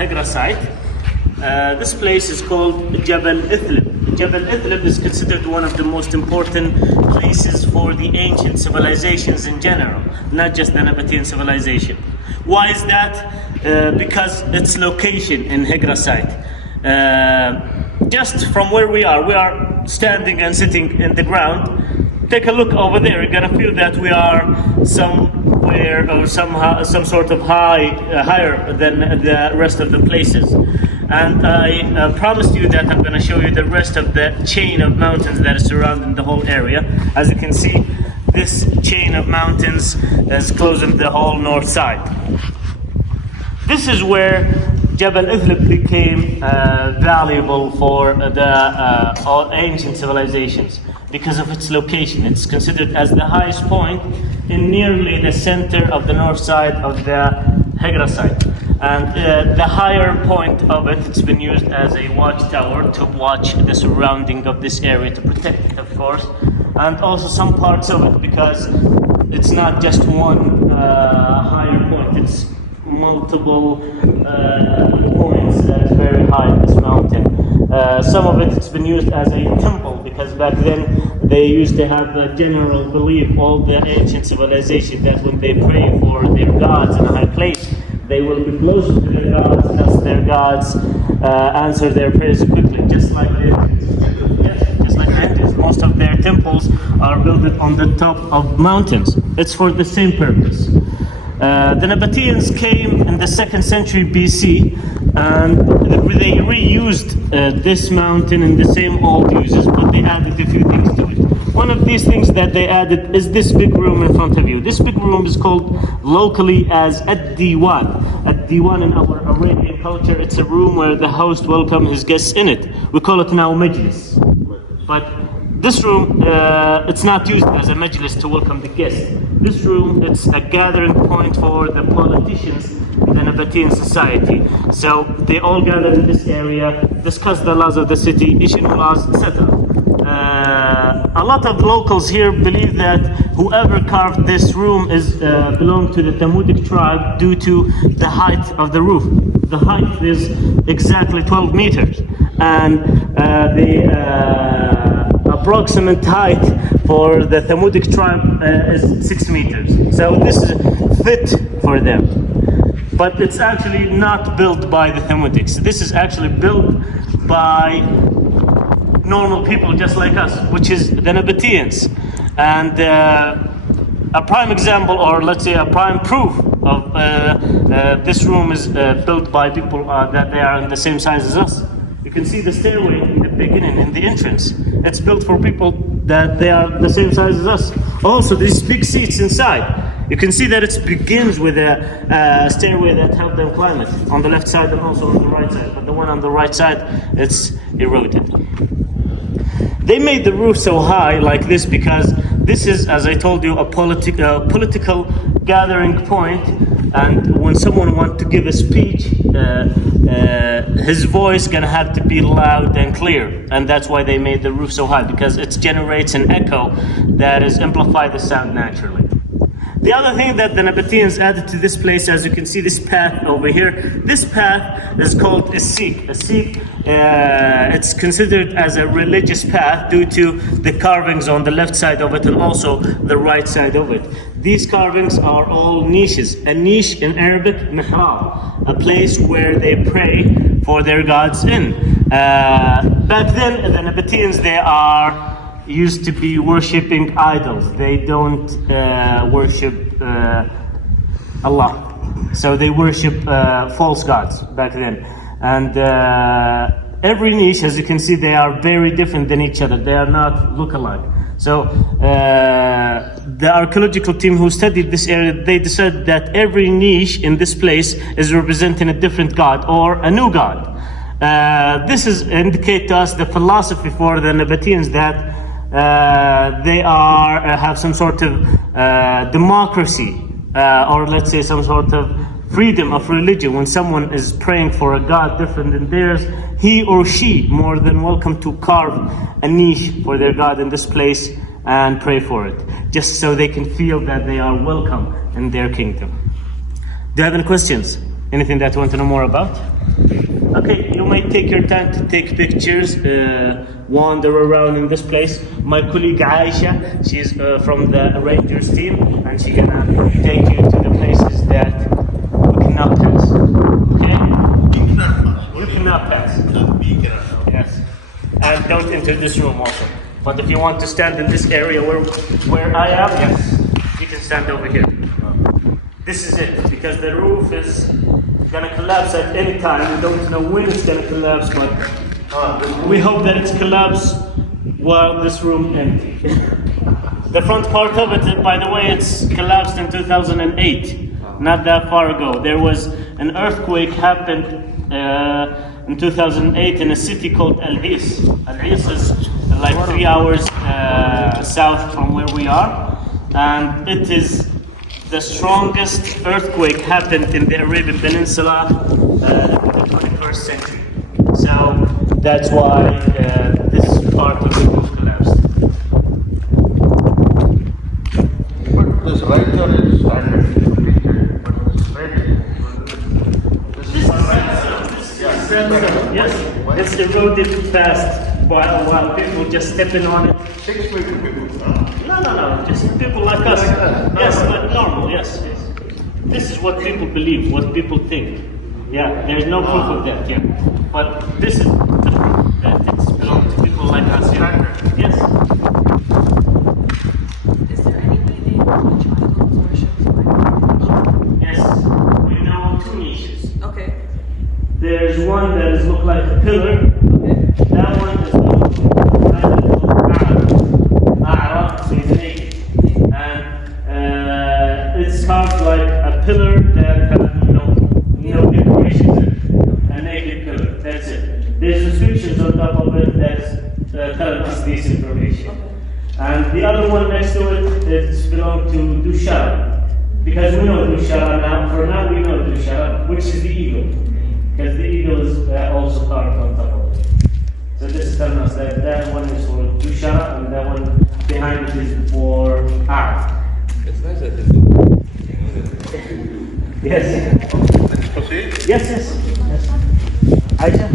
Hijra site. This place is called Jabal Ithlib. Jabal Ithlib is considered one of the most important places for the ancient civilizations in general, not just the Nabatean civilization. Why is that? Because its location in Hijra site. Just from where we are standing and sitting in the ground. Take a look over there. You're gonna feel that we are somewhere or somehow some sort of higher than the rest of the places. And I promised you that I'm gonna show you the rest of the chain of mountains that is surrounding the whole area. As you can see, this chain of mountains is closing the whole north side. This is where Jabal Ithlib became valuable for the all ancient civilizations because of its location. It's considered as the highest point in nearly the center of the north side of the Hijra site. And the higher point of it, it's been used as a watchtower to watch the surrounding of this area, to protect it, of course. And also some parts of it, because it's not just one higher point, it's multiple points that is very high in this mountain. Some of it's been used as a temple, because back then they used to have the general belief, all the ancient civilization, that when they pray for their gods in a high place, they will be closer to their gods, thus their gods answer their prayers quickly, just like the Indians. Most of their temples are built on the top of mountains. It's for the same purpose. The Nabateans came in the 2nd century BC, and they reused this mountain in the same old uses, but they added a few things to it. One of these things that they added is this big room in front of you. This big room is called locally as Ad-Diwan. Ad-Diwan in our Arabian culture, it's a room where the host welcomes his guests in it. We call it now Majlis. But this room, it's not used as a majlis to welcome the guests. This room, it's a gathering point for the politicians in the Nabatean society. So they all gather in this area, discuss the laws of the city, issue laws, etc. A lot of locals here believe that whoever carved this room is belonged to the Tamudic tribe due to the height of the roof. The height is exactly 12 meters, and the approximate height for the Tamudic tribe is 6 meters. So this is fit for them. But it's actually not built by the Tamudics. This is actually built by normal people just like us, which is the Nabateans. And a prime example, or let's say a prime proof of this room is built by people that they are in the same size as us. You can see the stairway in the beginning, in the entrance. It's built for people that they are the same size as us. Also, these big seats inside. You can see that it begins with a stairway that helped them climb it on the left side and also on the right side. But the one on the right side, it's eroded. They made the roof so high like this because this is, as I told you, a political gathering point. And when someone wants to give a speech, his voice gonna have to be loud and clear, and that's why they made the roof so high, because it generates an echo that is amplify the sound naturally. The other thing that the Nabateans added to this place, as you can see this path over here, this path is called a Sikh. A Sikh, it's considered as a religious path due to the carvings on the left side of it and also the right side of it. These carvings are all niches. A niche in Arabic, mihrab, a place where they pray for their gods in. Back then, the Nabateans, they are used to be worshipping idols. They don't worship Allah. So they worship false gods back then. And every niche, as you can see, they are very different than each other. They are not look-alike. So the archaeological team who studied this area, they decided that every niche in this place is representing a different god or a new god. This is indicate to us the philosophy for the Nabateans that they have some sort of democracy, or let's say some sort of freedom of religion. When someone is praying for a god different than theirs, he or she more than welcome to carve a niche for their god in this place and pray for it, just so they can feel that they are welcome in their kingdom. Do you have any questions? Anything that you want to know more about? Okay, you might take your time to take pictures, wander around in this place. My colleague Aisha, she's from the Rangers team, and she's gonna take you to the places that we cannot pass. Okay? You cannot pass. Yes. And don't enter this room also. But if you want to stand in this area where I am, yes, you can stand over here. This is it, because the roof is gonna collapse at any time. We don't know when it's gonna collapse, but we hope that it's collapsed while this room empty. The front part of it, by the way, it's collapsed in 2008, not that far ago. There was an earthquake happened in 2008 in a city called عليه. عليه is like 3 hours south from where we are, and it is the strongest earthquake happened in the Arabian Peninsula in the 21st century. So that's why this part of the roof collapsed. But this right there is standard. This is Yes, it's eroded fast while people just stepping on it. 6 meter people. No, just people like us. Yes, like normal, yes. This is what people believe, what people think. Yeah, there's no proof of that, yeah. But this is the proof that it's belongs to people like us, yeah. Yes. Is there any way they which idols worship? Yes, we know 2 niches. Okay. There's one that is look like a pillar. Okay. That one is called A'ra, so it's naked. And it's carved like a pillar that has no decorations in it. A naked pillar, that's it. There's inscriptions on top of it that tell us this information. And the other one next to it, it's belongs to Dushara. Because we know Dushara now, for now we know Dushara, which is the eagle. Because the eagle is also carved on top of it. So this is telling us that that one is for Dushara and that one behind it is for Arab. It's nice that Yes. Proceed. Yes. Aisha?